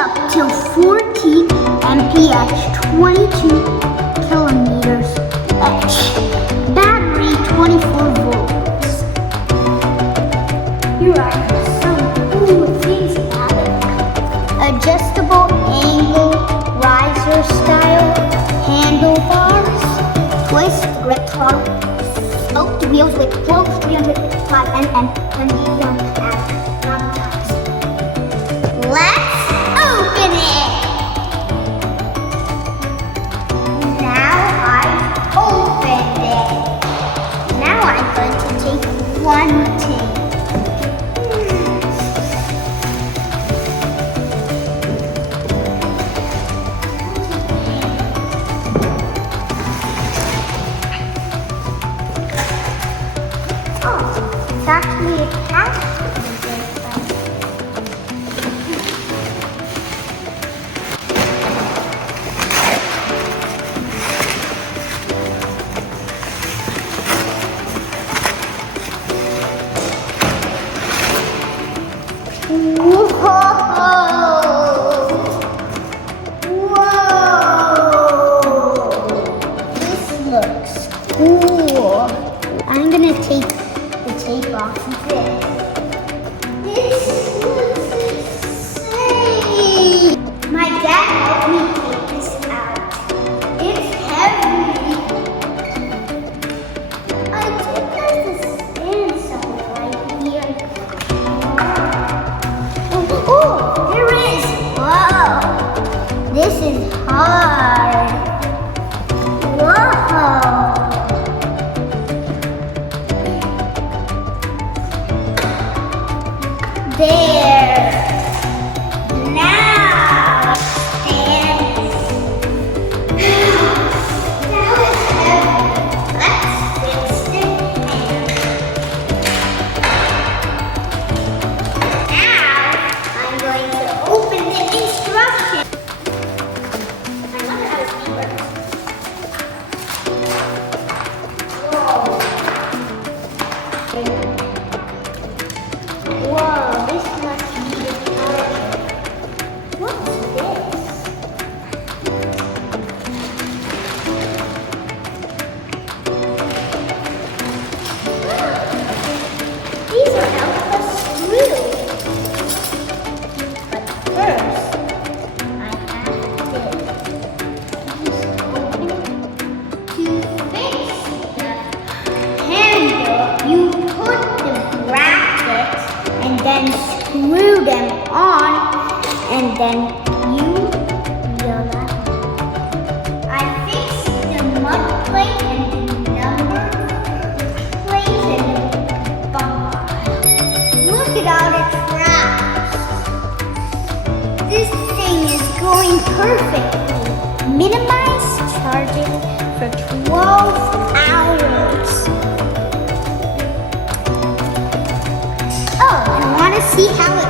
up to 40 mph, 22 kilometers h. Battery 24 volts. Here are some cool things about it. Adjustable angle riser style, handlebars, twist grip throttle, spoked wheels with close 305 Nm and medium at long times. Let's open it! Now I've opened it. Now I'm going to take one take. Oh, it's actually attached to this. This looks cool. I'm gonna take the tape off of this. This looks insane. My dad helped me take this out. It's heavy. I think there's a stand somewhere right here. Oh, here it is. Whoa. This is hard. Whoa. There. Now stands. Now it's heavy. Let's fix it and now I'm going to open the instructions. I wonder how this thing works. Whoa, this must be the charger. What's this? These are Alpha screws. But first, I have this. To fix the handle, you put the brackets and then screw them on, and then you realize. I fixed the mud plate and the number plate and the bumper. Look at all the tracks. This thing is going perfectly. Minimize charging for 12 hours. Oh, and want to see how it